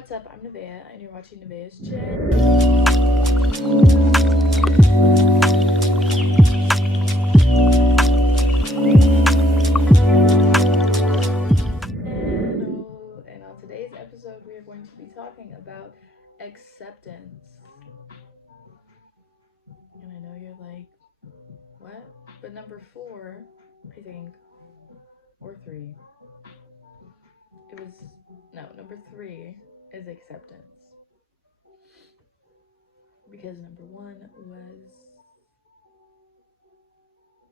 What's up? I'm Nevaeh, and you're watching Nevaeh's Chin. And on today's episode, we are going to be talking about acceptance. And I know you're like, what? But number 4, I think, or 3, number 3 is acceptance. Because number 1 was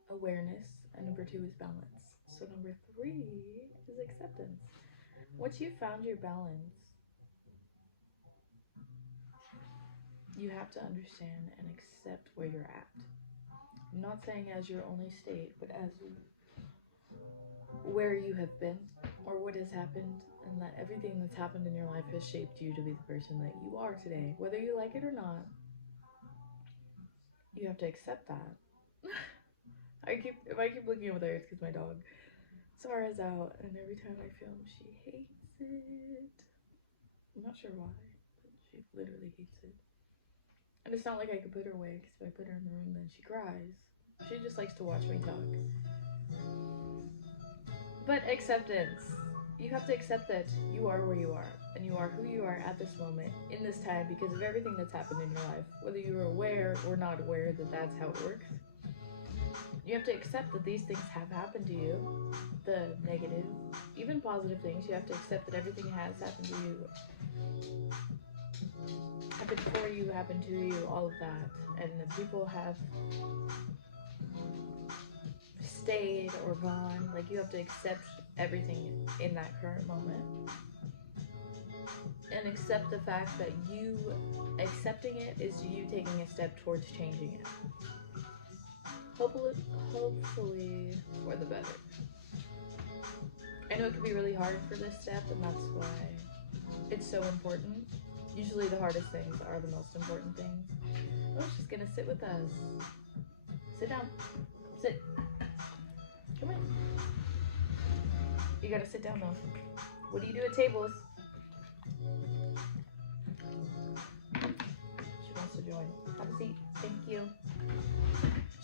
awareness, and number 2 is balance. So number 3 is acceptance. Once you've found your balance, you have to understand and accept where you're at. I'm not saying as your only state, but as where you have been or what has happened, and that everything that's happened in your life has shaped you to be the person that you are today. Whether you like it or not, you have to accept that. If I keep looking over there, it's because my dog Zara's out, and every time I film, she hates it. I'm not sure why, but she literally hates it. And it's not like I could put her away, because if I put her in the room, then she cries. She just likes to watch me talk. But acceptance. You have to accept that you are where you are, and you are who you are at this moment, in this time, because of everything that's happened in your life. Whether you are aware or not aware that that's how it works. You have to accept that these things have happened to you. The negative, even positive things. You have to accept that everything has happened to you. Happened for you, happened to you, all of that. And the people have stayed or gone. Like, you have to accept everything in that current moment. And accept the fact that you accepting it is you taking a step towards changing it. Hopefully for the better. I know it can be really hard for this step, and that's why it's so important. Usually the hardest things are the most important things. Oh, she's gonna sit with us. Sit down. Sit. Come on. You gotta sit down though. What do you do at tables? She wants to join. Have a seat. Thank you.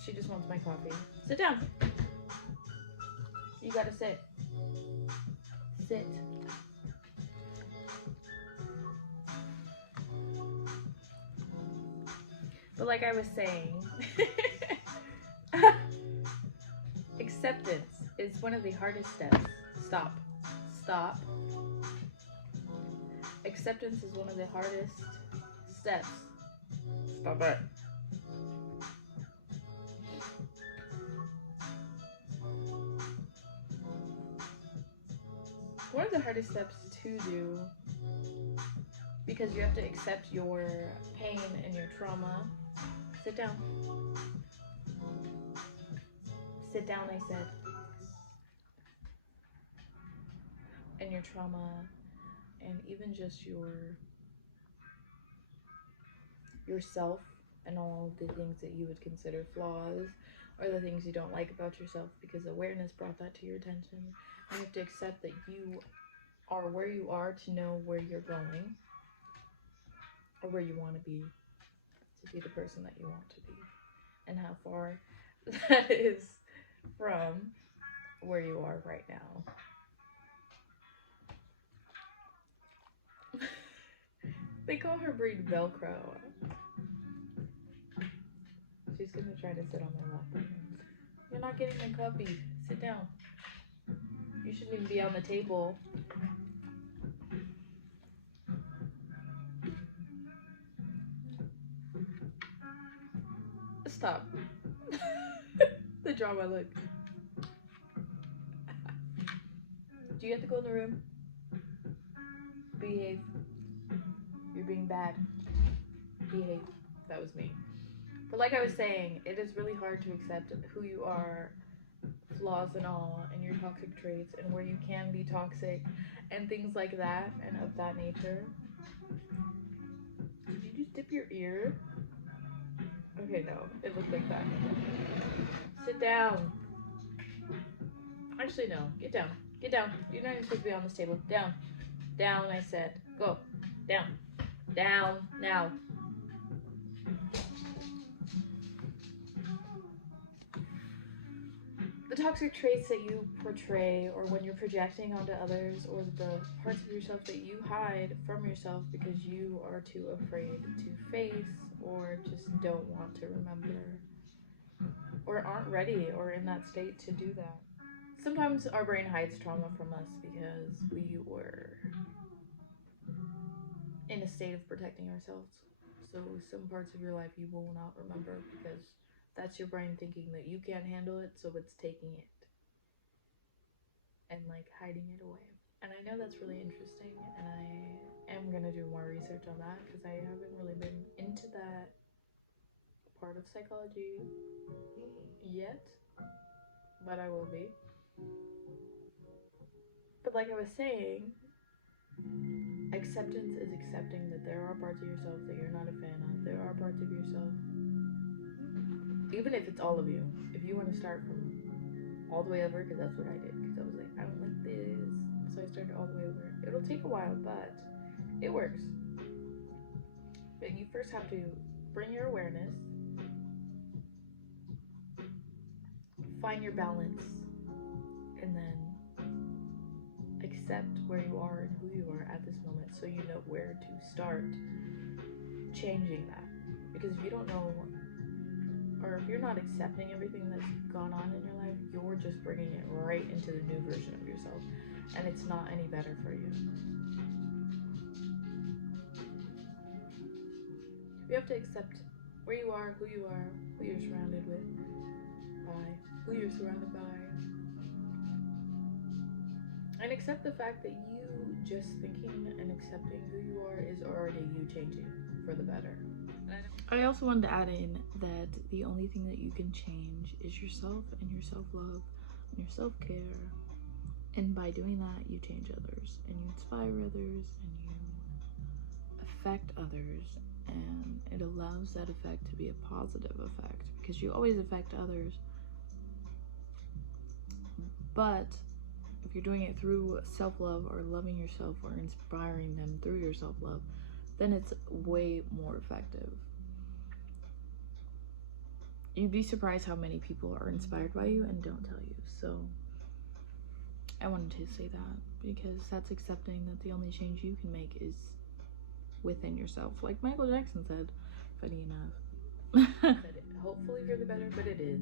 She just wants my coffee. Sit down. You gotta sit. Sit. But like I was saying, acceptance is one of the hardest steps. Stop. Stop. Acceptance is one of the hardest steps. Stop it. One of the hardest steps to do, because you have to accept your pain and your trauma. Sit down. Sit down, I said. And your trauma, and even just yourself, and all the things that you would consider flaws, or the things you don't like about yourself, because awareness brought that to your attention. And you have to accept that you are where you are to know where you're going, or where you want to be the person that you want to be, and how far that is from where you are right now. They call her breed Velcro. She's gonna try to sit on my lap. You're not getting my coffee. Sit down. You shouldn't even be on the table. Stop. The drama look. Do you have to go in the room? Behave. You're being bad. Behave. That was me. But like I was saying, it is really hard to accept who you are, flaws and all, and your toxic traits, and where you can be toxic, and things like that, and of that nature. Did you just dip your ear? Okay, no, it looked like that. Sit down. Actually, no. Get down. Get down. You're not even supposed to be on this table. Down. Down, I said. Go. Down. Down. Now. The toxic traits that you portray, or when you're projecting onto others, or the parts of yourself that you hide from yourself because you are too afraid to face, or just don't want to remember, or aren't ready or in that state to do that. Sometimes our brain hides trauma from us because we were in a state of protecting ourselves. So some parts of your life you will not remember because that's your brain thinking that you can't handle it, so it's taking it and like hiding it away. And I know that's really interesting, and I am gonna do more research on that because I haven't really been into that part of psychology yet, but I will be. But like I was saying, acceptance is accepting that there are parts of yourself that you're not a fan of. There are parts of yourself, even if it's all of you. If you want to start from all the way over, because that's what I did, because I was like, I don't like this, so I started all the way over. It'll take a while, but it works. But you first have to bring your awareness, find your balance, and then accept where you are and who you are at this moment, so you know where to start changing that. Because if you don't know, or if you're not accepting everything that's gone on in your life, you're just bringing it right into the new version of yourself, and it's not any better for you. You have to accept where you are, who you're surrounded with, by who you're surrounded by, and accept the fact that you just thinking and accepting who you are is already you changing for the better. I also wanted to add in that the only thing that you can change is yourself and your self-love and your self-care. And by doing that, you change others and you inspire others and you affect others, and it allows that effect to be a positive effect because you always affect others. But if you're doing it through self-love or loving yourself or inspiring them through your self-love, then it's way more effective. You'd be surprised how many people are inspired by you and don't tell you. So I wanted to say that because that's accepting that the only change you can make is within yourself. Like Michael Jackson said, funny enough. Hopefully for the better, but it is.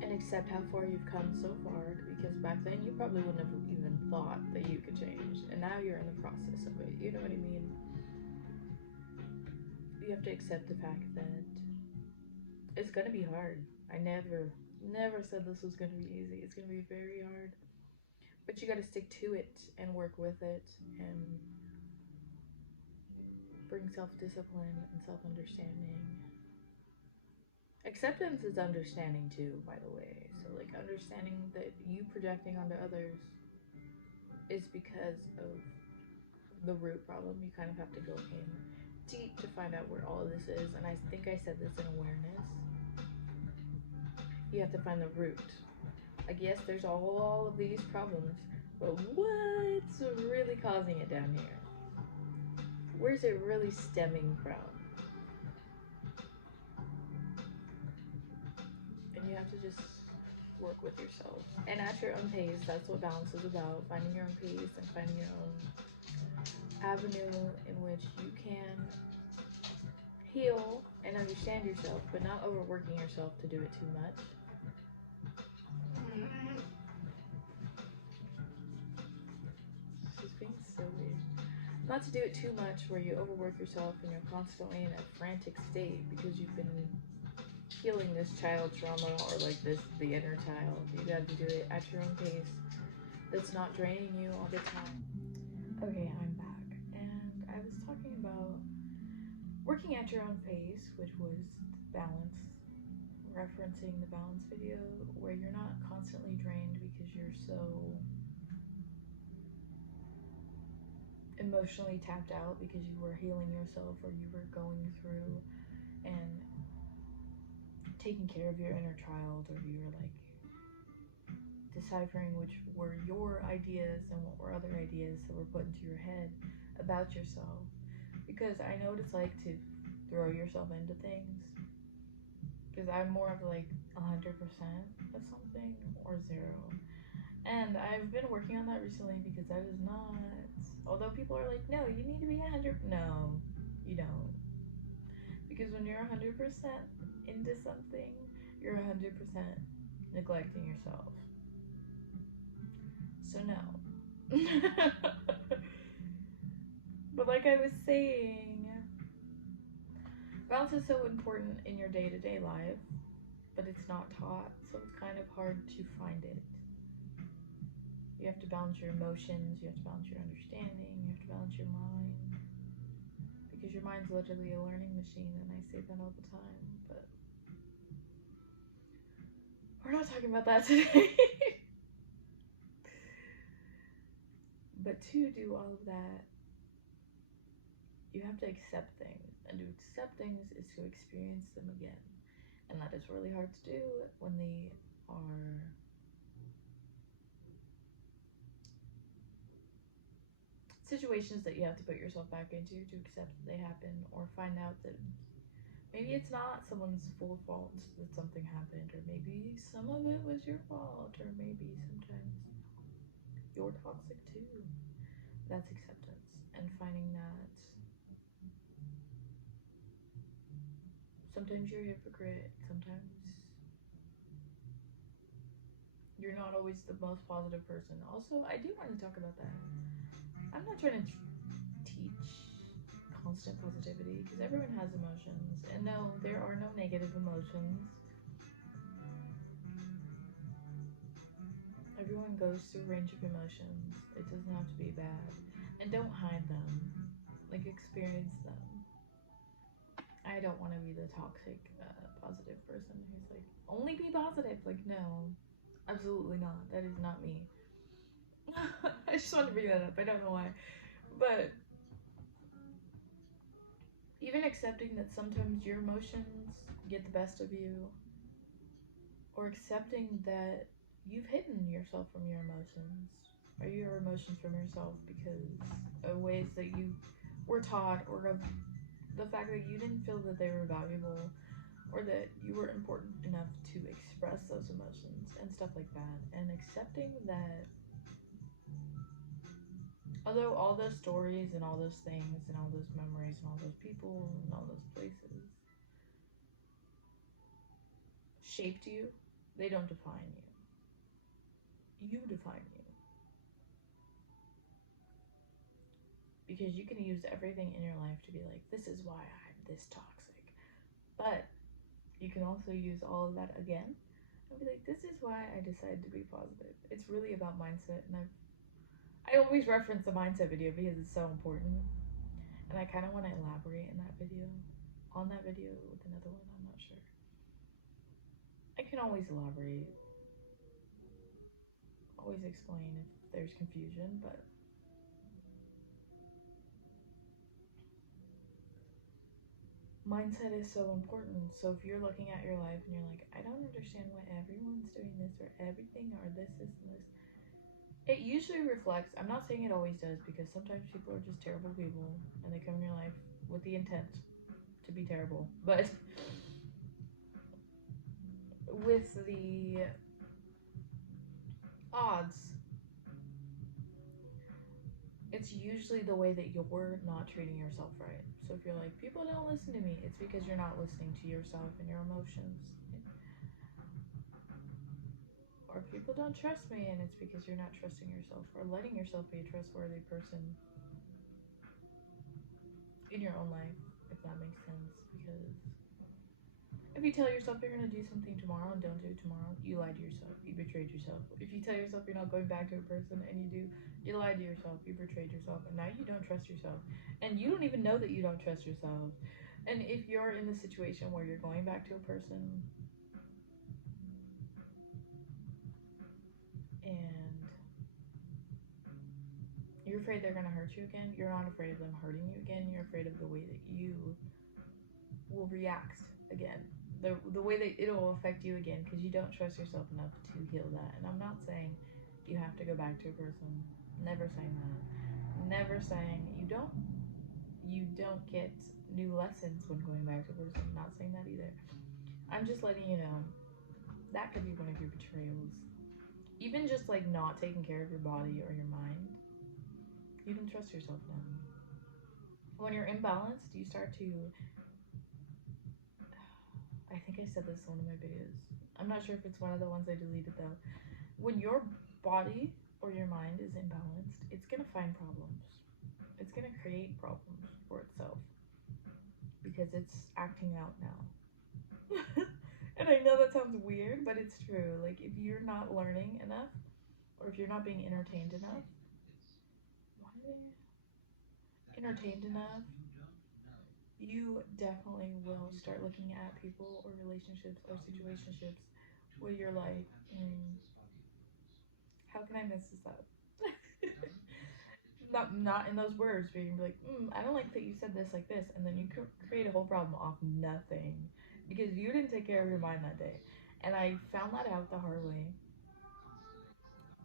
And accept how far you've come so far, because back then you probably wouldn't have even thought that you could change, and now you're in the process of it. You know what I mean? You have to accept the fact that it's gonna be hard. I never said this was gonna be easy. It's gonna be very hard, but you gotta stick to it and work with it and bring self-discipline and self-understanding. Acceptance is understanding too, by the way. So like understanding that you projecting onto others is because of the root problem. You kind of have to go in deep to find out where all of this is. And I think I said this in awareness. You have to find the root. Like, yes, there's all of these problems, but what's really causing it down here? Where's it really stemming from? And you have to just work with yourself. And at your own pace, that's what balance is about. Finding your own pace and finding your own avenue in which you can heal and understand yourself, but not overworking yourself to do it too much. She's being so weird. Not to do it too much where you overwork yourself and you're constantly in a frantic state because you've been healing this child trauma, or like the inner child. You got to do it at your own pace that's not draining you all the time. Okay, I'm back, and I was talking about working at your own pace, which was balance, referencing the balance video where you're not constantly drained because you're so emotionally tapped out because you were healing yourself or you were going through and taking care of your inner child, or you're like deciphering which were your ideas and what were other ideas that were put into your head about yourself. Because I know what it's like to throw yourself into things. Because I'm more of like 100% of something or 0. And I've been working on that recently because that is not. Although people are like, no, you need to be 100. No, you don't. Because when you're 100% into something, you're 100% neglecting yourself. So no. But like I was saying, balance is so important in your day-to-day life, but it's not taught, so it's kind of hard to find it. You have to balance your emotions, you have to balance your understanding, you have to balance your mind. Because your mind's literally a learning machine, and I say that all the time, but we're not talking about that today. But to do all of that, you have to accept things. And to accept things is to experience them again. And that is really hard to do when they are situations that you have to put yourself back into to accept that they happen, or find out that maybe it's not someone's full fault that something happened, or maybe some of it was your fault, or maybe sometimes you're toxic too. That's acceptance, and finding that sometimes you're a hypocrite, sometimes you're not always the most positive person. Also, I do want to talk about that. I'm not trying to teach constant positivity, because everyone has emotions, and no, there are no negative emotions. Everyone goes through a range of emotions. It doesn't have to be bad. And don't hide them. Like, experience them. I don't want to be the toxic, positive person who's like, only be positive. Like, no. Absolutely not. That is not me. I just wanted to bring that up. I don't know why. But even accepting that sometimes your emotions get the best of you, or accepting that you've hidden yourself from your emotions, or your emotions from yourself, because of ways that you were taught, or of the fact that you didn't feel that they were valuable, or that you were important enough to express those emotions and stuff like that. And accepting that although all those stories and all those things and all those memories and all those people and all those places shaped you, they don't define you. You define you. Because you can use everything in your life to be like, this is why I'm this toxic. But you can also use all of that again and be like, this is why I decided to be positive. It's really about mindset, and I always reference the mindset video because it's so important. And I kind of want to elaborate in that video, on that video with another one, I'm not sure. I can always elaborate, always explain if there's confusion, but mindset is so important. So if you're looking at your life and you're like, I don't understand why everyone's doing this or everything or this, and this, it usually reflects, I'm not saying it always does, because sometimes people are just terrible people and they come in your life with the intent to be terrible, but with the odds, it's usually the way that you're not treating yourself right. So if you're like, people don't listen to me, it's because you're not listening to yourself and your emotions. Or people don't trust me, and it's because you're not trusting yourself or letting yourself be a trustworthy person in your own life, if that makes sense. Because if you tell yourself you're going to do something tomorrow and don't do it tomorrow, you lied to yourself. You betrayed yourself. If you tell yourself you're not going back to a person and you do, you lied to yourself. You betrayed yourself. And now you don't trust yourself. And you don't even know that you don't trust yourself. And if you're in the situation where you're going back to a person and you're afraid they're going to hurt you again, you're not afraid of them hurting you again. You're afraid of the way that you will react again. the way that it'll affect you again because you don't trust yourself enough to heal that. And I'm not saying you have to go back to a person. Never saying that. Never saying you don't get new lessons when going back to a person. Not saying that either. I'm just letting you know that could be one of your betrayals. Even just like not taking care of your body or your mind, you don't trust yourself now. When you're imbalanced, you start to. I think I said this in one of my videos. I'm not sure if it's one of the ones I deleted though. When your body or your mind is imbalanced, it's gonna find problems. It's gonna create problems for itself because it's acting out now. And I know that sounds weird, but it's true. Like, if you're not learning enough, or if you're not being entertained enough, you definitely will start looking at people or relationships or situationships where you're like, how can I mess this up? Not in those words, but you're like, I don't like that you said this like this, and then you create a whole problem off nothing because you didn't take care of your mind that day. And I found that out the hard way,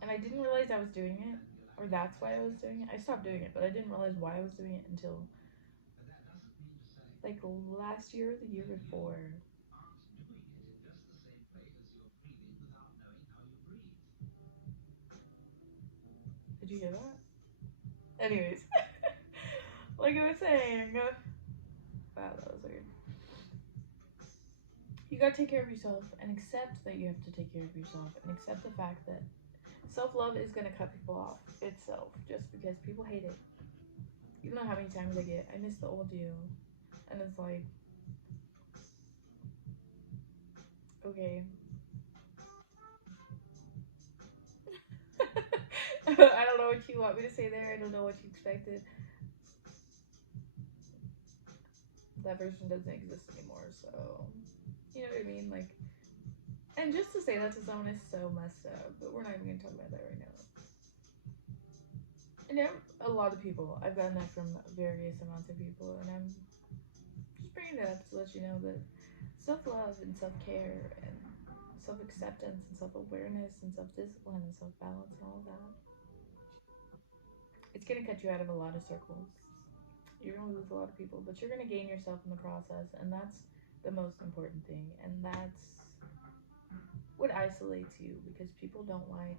and I didn't realize I was doing it, or that's why I was doing it. I stopped doing it, but I didn't realize why I was doing it until like last year, or the year before. Did you hear that? Anyways, like I was saying, wow, that was weird. You gotta take care of yourself and accept that you have to take care of yourself and accept the fact that self-love is gonna cut people off itself just because people hate it. You don't know how many times I get, I miss the old you. And it's like, okay. I don't know what you want me to say there. I don't know what you expected. That version doesn't exist anymore, so you know what I mean? Like, and just to say that to someone is so messed up, but we're not even gonna talk about that right now. And yeah, a lot of people, I've gotten that from various amounts of people, and I'm just bringing it up to let you know that self-love and self-care and self-acceptance and self-awareness and self-discipline and self-balance and all of that, it's gonna cut you out of a lot of circles. You're gonna lose a lot of people, but you're gonna gain yourself in the process, and that's the most important thing. And that's what isolates you because people don't like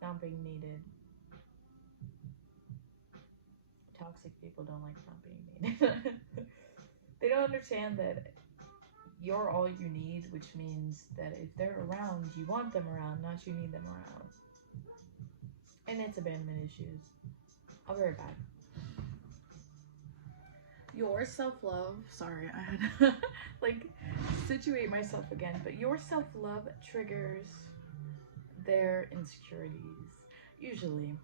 not being needed. Toxic people don't like not being needed. They don't understand that you're all you need, which means that if they're around, you want them around, not you need them around. And it's abandonment issues. I'll be right back. Your self-love, sorry, I had to like situate myself again, but your self-love triggers their insecurities, usually,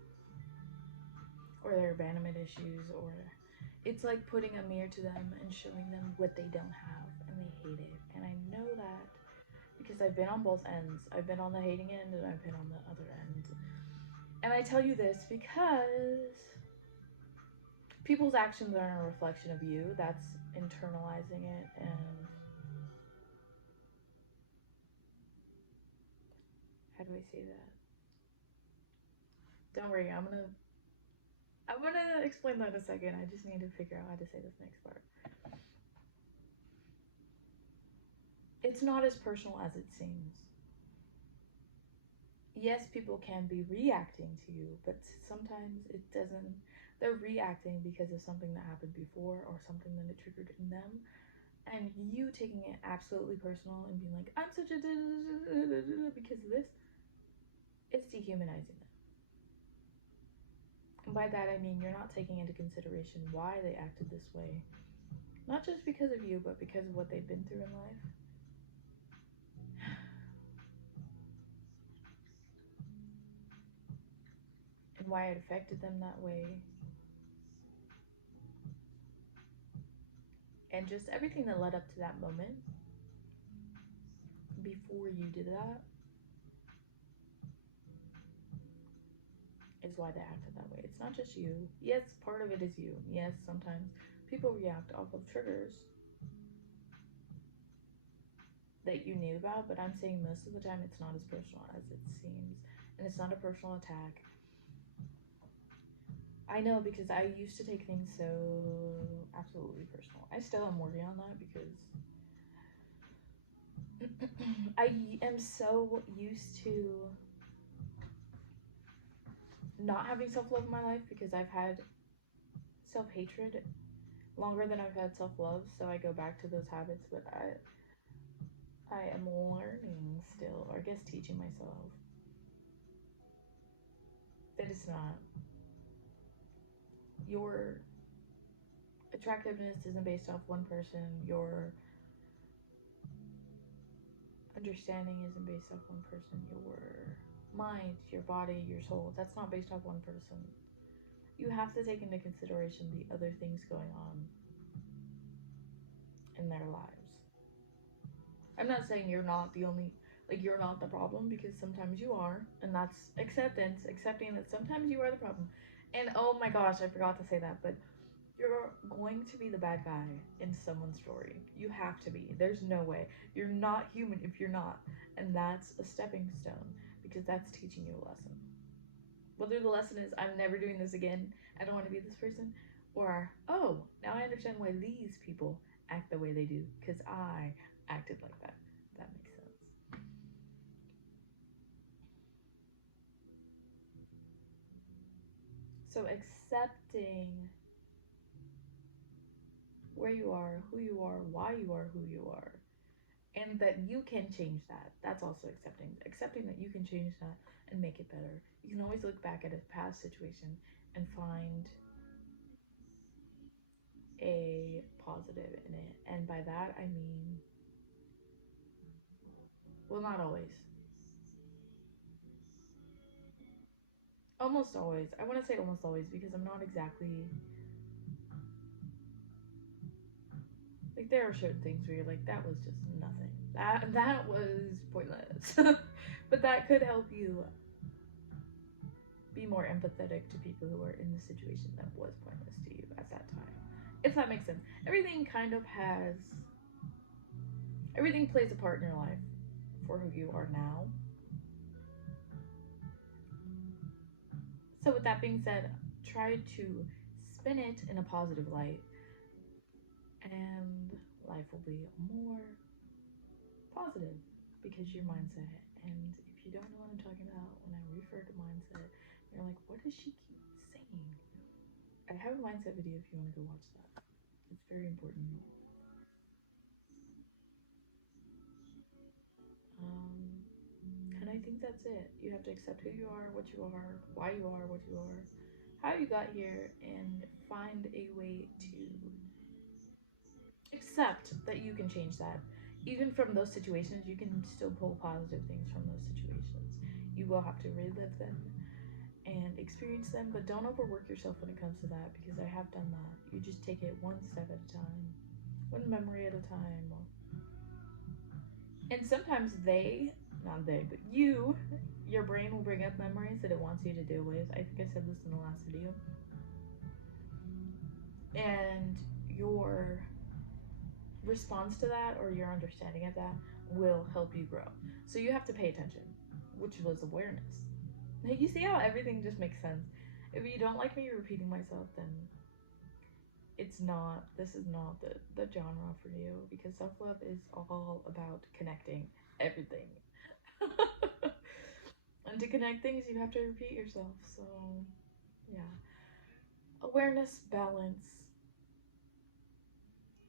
or their abandonment issues, or it's like putting a mirror to them and showing them what they don't have, and they hate it. And I know that because I've been on both ends. I've been on the hating end, and I've been on the other end. And I tell you this because people's actions aren't a reflection of you. That's internalizing it. And how do I say that? Don't worry, I'm gonna explain that in a second. I just need to figure out how to say this next part. It's not as personal as it seems. Yes, people can be reacting to you, but sometimes it doesn't. They're reacting because of something that happened before or something that it triggered in them. And you taking it absolutely personal and being like, I'm such a because of this, it's dehumanizing them. And by that I mean you're not taking into consideration why they acted this way. Not just because of you, but because of what they've been through in life. And why it affected them that way. And just everything that led up to that moment before you did that is why they acted that way. It's not just you. Yes, part of it is you. Yes, sometimes people react off of triggers. that you knew about, but I'm saying most of the time it's not as personal as it seems, and it's not a personal attack. I know, because I used to take things so absolutely personal. I still am working on that because I am so used to not having self-love in my life because I've had self-hatred longer than I've had self-love, so I go back to those habits, but I am learning still, or I guess teaching myself that it's not. Your attractiveness isn't based off one person. Your understanding isn't based off one person. Your mind, your body, your soul, that's not based off one person. You have to take into consideration the other things going on in their lives. I'm not saying you're not the only, like, you're not the problem, because sometimes you are, and that's acceptance, accepting that sometimes you are the problem. And oh my gosh, I forgot to say that, but you're going to be the bad guy in someone's story. You have to be. There's no way. You're not human if you're not. And that's a stepping stone, because that's teaching you a lesson. Whether the lesson is, I'm never doing this again, I don't want to be this person, or, oh, now I understand why these people act the way they do, because I acted like that. That makes sense. So accepting where you are, who you are, why you are who you are, and that you can change that. That's also accepting. Accepting that you can change that and make it better. You can always look back at a past situation and find a positive in it. And by that, I mean, well, not always. Almost always. I want to say almost always because I'm not exactly, like, there are certain things where you're like, that was just nothing. That was pointless. But that could help you be more empathetic to people who are in the situation that was pointless to you at that time. If that makes sense. Everything plays a part in your life for who you are now. So with that being said, try to spin it in a positive light, and life will be more positive because your mindset. And if you don't know what I'm talking about when I refer to mindset, you're like, what does she keep saying? I have a mindset video if you want to go watch that. It's very important. Um, and I think that's it. You have to accept who you are, what you are, why you are what you are, how you got here, and find a way to accept that you can change that. Even from those situations, you can still pull positive things from those situations. You will have to relive them and experience them, but don't overwork yourself when it comes to that, because I have done that. You just take it one step at a time, one memory at a time. And sometimes not they, but your brain will bring up memories that it wants you to deal with. I think I said this in the last video. And your response to that, or your understanding of that, will help you grow. So you have to pay attention, which was awareness. Now, you see how everything just makes sense? If you don't like me repeating myself, then this is not the genre for you, because self-love is all about connecting everything. And to connect things, you have to repeat yourself. So, yeah. Awareness, balance,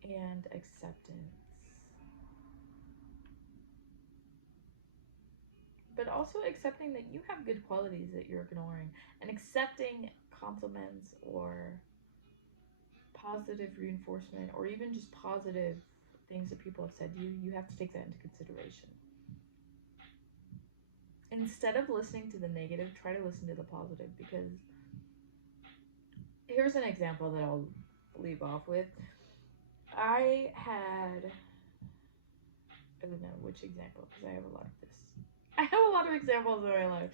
and acceptance. But also accepting that you have good qualities that you're ignoring, and accepting compliments or positive reinforcement, or even just positive things that people have said to you. You have to take that into consideration. Instead of listening to the negative, try to listen to the positive, because here's an example that I'll leave off with. I don't know which example, because I have a lot of this. I have a lot of examples in my life.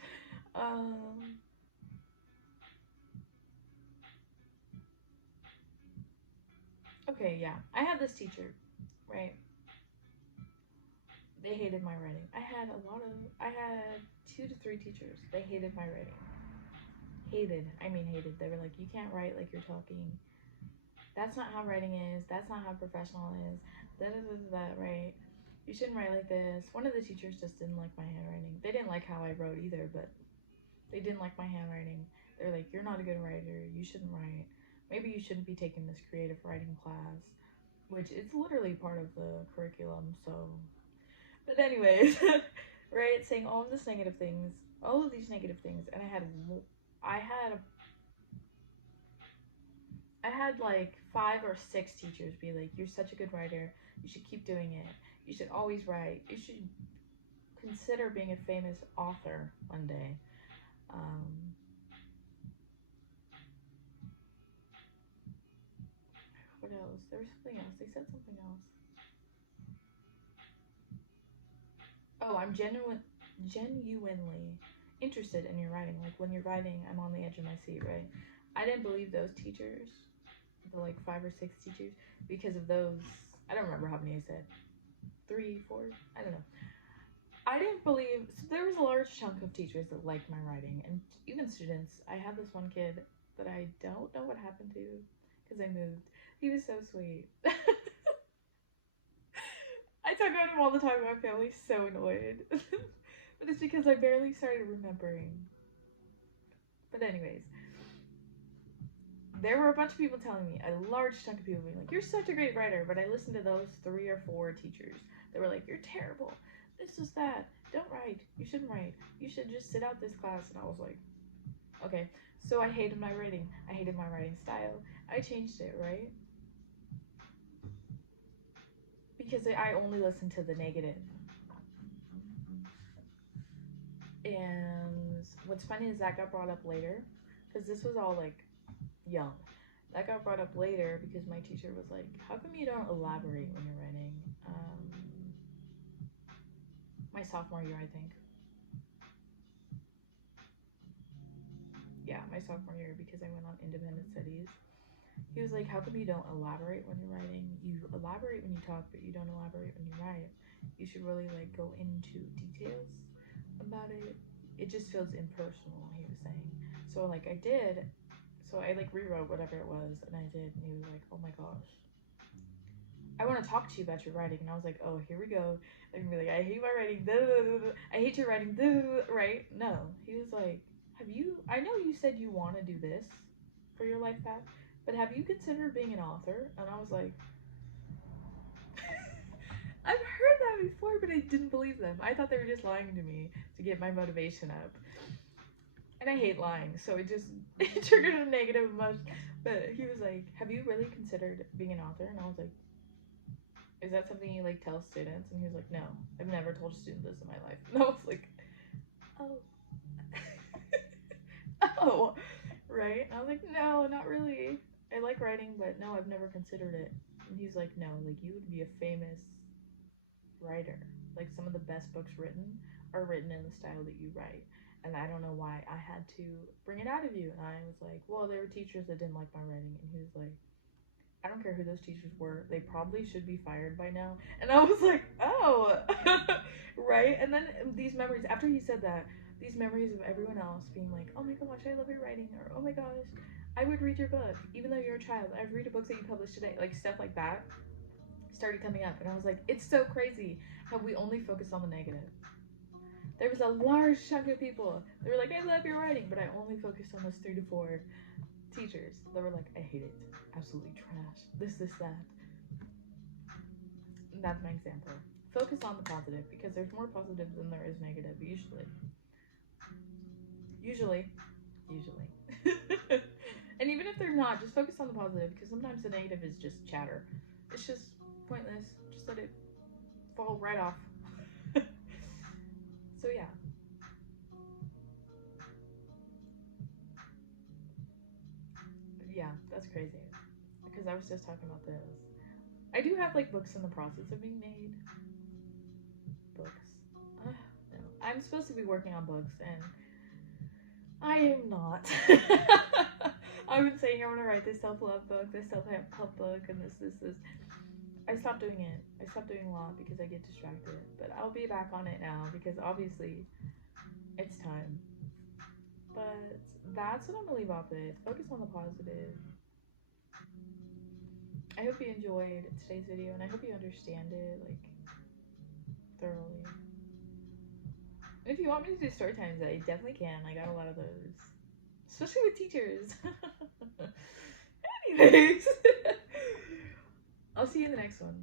Okay, yeah. I had this teacher, right? They hated my writing. I had 2 to 3 teachers. They hated my writing. Hated. I mean hated. They were like, you can't write like you're talking. That's not how writing is. That's not how professional is. Da da da da, right? You shouldn't write like this. One of the teachers just didn't like my handwriting. They didn't like how I wrote either, but they didn't like my handwriting. They're like, you're not a good writer. You shouldn't write. Maybe you shouldn't be taking this creative writing class, which is literally part of the curriculum. So, but anyways, right? Saying all of these negative things, and I had like 5 or 6 teachers be like, you're such a good writer. You should keep doing it. You should always write. You should consider being a famous author one day. What else? There was something else. They said something else. Oh, I'm genuinely interested in your writing. Like when you're writing, I'm on the edge of my seat, right? I didn't believe those teachers, the like 5 or 6 teachers, because of those. I don't remember how many I said. 3, 4. I don't know. I didn't believe. So there was a large chunk of teachers that liked my writing, and even students. I had this one kid that I don't know what happened to because I moved. He was so sweet. I talk about him all the time. My family's so annoyed. But it's because I barely started remembering. But anyways, there were a bunch of people telling me, a large chunk of people being like, you're such a great writer. But I listened to those 3 or 4 teachers. They were like, you're terrible. This is that. Don't write. You shouldn't write. You should just sit out this class. And I was like, okay. So I hated my writing. I hated my writing style. I changed it, right? Because I only listened to the negative. And what's funny is that got brought up later. Because this was all like young. That got brought up later because my teacher was like, how come you don't elaborate when you're writing? My sophomore year, I think. Yeah, my sophomore year because I went on independent studies. He was like, how come you don't elaborate when you're writing? You elaborate when you talk, but you don't elaborate when you write. You should really like go into details about it. It just feels impersonal, he was saying. So like I did. So I like rewrote whatever it was and I did, and he was like, oh my gosh, I want to talk to you about your writing. And I was like, oh, here we go. And be like, I hate my writing. I hate your writing. Right? No. He was like, I know you said you want to do this for your life path, but have you considered being an author? And I was like, I've heard that before, but I didn't believe them. I thought they were just lying to me to get my motivation up. And I hate lying, so it triggered a negative emotion. But he was like, have you really considered being an author? And I was like, is that something you like tell students? And he was like, no, I've never told a student this in my life. And I was like, oh. Oh, right? And I was like, no, not really. I like writing, but no, I've never considered it. And he's like, no, like you would be a famous writer. Like some of the best books written are written in the style that you write. And I don't know why I had to bring it out of you. And I was like, well, there were teachers that didn't like my writing. And he was like, I don't care who those teachers were. They probably should be fired by now. And I was like, oh, right? And then these memories, after he said that, these memories of everyone else being like, oh my gosh, I love your writing. Or, oh my gosh, I would read your book. Even though you're a child, I'd read a book that you published today. Like stuff like that started coming up. And I was like, it's so crazy how we only focus on the negative. There was a large chunk of people that were like, I love your writing. But I only focused on those 3 to 4 teachers that were like, I hate it. Absolutely trash. This, that. And that's my example. Focus on the positive because there's more positive than there is negative, usually. Usually. And even if they're not, just focus on the positive because sometimes the negative is just chatter. It's just pointless. Just let it fall right off. So yeah. Yeah, that's crazy. Because I was just talking about this. I do have like books in the process of being made. Books. No. I'm supposed to be working on books and I am not. I've been saying I want to write this self-love book, this self-help book, and this. I stopped doing it. I stopped doing a lot because I get distracted. But I'll be back on it now because obviously it's time. But that's what I'm gonna leave off with. Focus on the positive. I hope you enjoyed today's video and I hope you understand it like thoroughly. And if you want me to do story times, I definitely can. I got a lot of those. Especially with teachers. Anyways. I'll see you in the next one.